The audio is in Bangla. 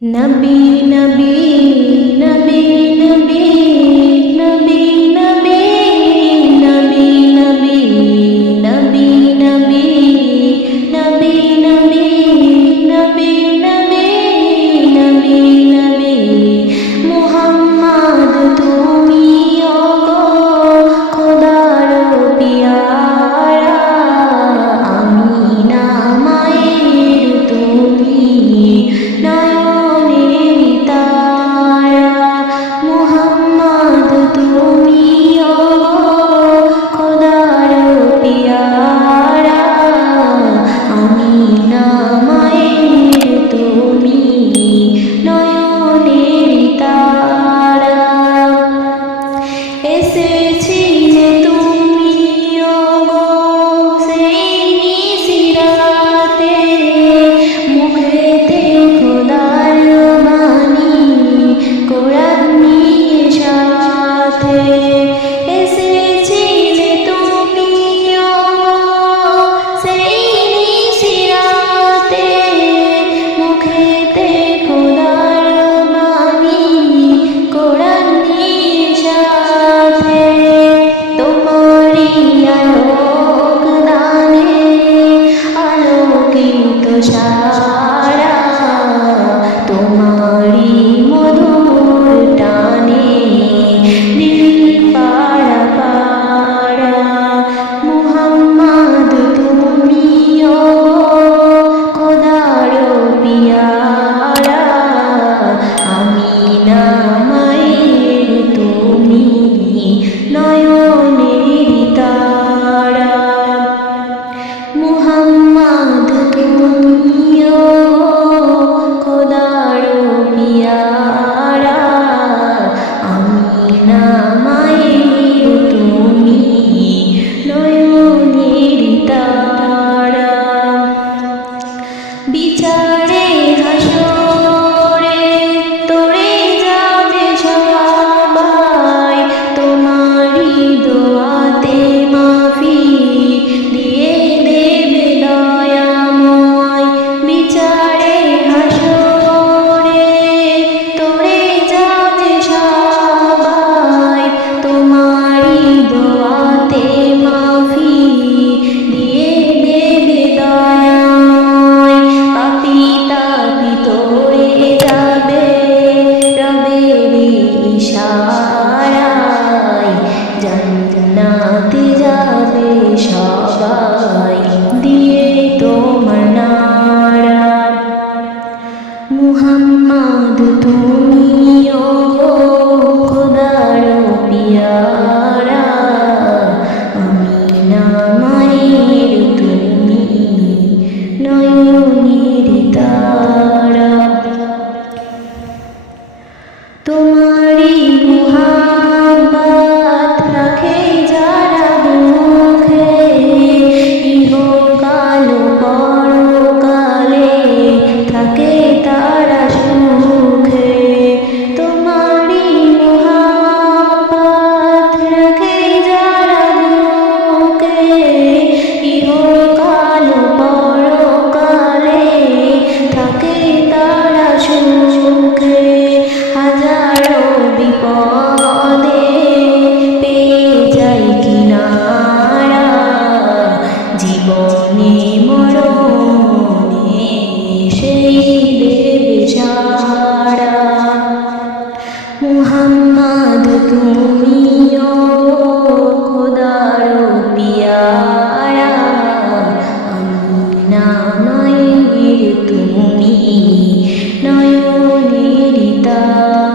নবী নবী নবী নবী নবী নবী নবী নবী নবী নবী নবী নবী নবী নবী নবী মুহাম্মদ তুমি ওগো খোদার পিয়ারা আমিনা মায়ের তুমি নয়নের তারা মুহাম্মদ তুমি ওগো খোদার পিয়ারা আমিনা মায়ের তুমি নয়নের তারা এসেছিলে তুমি ওগো সেই নিশিরাতে মুখেতে খোদার বাণী কোরআন নিয়ে সাথে এসেছিলে তুমি ওগো সেই নিশিরাতে মুখেতে খোদার বাণী কোরআন নিয়ে সাথে তোমারই আলোক দানে আলোকিত সারা তোমারই মধুর টানে দিল পাড়া পাড়া মুহাম্মদ তুমি ওগো খোদার পিয়ারা আমিনা মায়ের তুমি নয়নের তারা মুহাম্মদ তুমি ওগো খোদার পিয়ারা আমিনা মায়ের তুমি নয়নের তারা বিচারে হাসরে তোরে যাবে সবাই তোমারই দোয়াতে মাফি দিয়ে দেবে দয়াময় বিচারে হাসরে তোরে যাবে সবাই তোমারই দোয়াতে মাফি দিয়ে দেবে দয়াময় পাপী তাপী তোরে যাবে রবেরই ইশারায় জান্নাতে যাবে সবাই দিয়ে তোমার নারা মুহাম্মদ তুমি ওগো খোদার পিয়ারা আমিনা মায়ের তুমি নয়নের তারা তোমারই মুহাব্বত রাখে যারা বুকে ইহকাল পরকালে থাকে তারা সুখে তোমারই মুহাব্বত রাখে যারা বুকে ইহকাল পরকালে থাকে তারা সুখে হাজারো বিপদে পেয়ে যাই কিনারা জীবনে মরণে সেই দেবে সারা মুহাম্মদ তুমি ওগো খোদার পিয়ারা আমিনা মায়ের তুমি নয়নের তারা।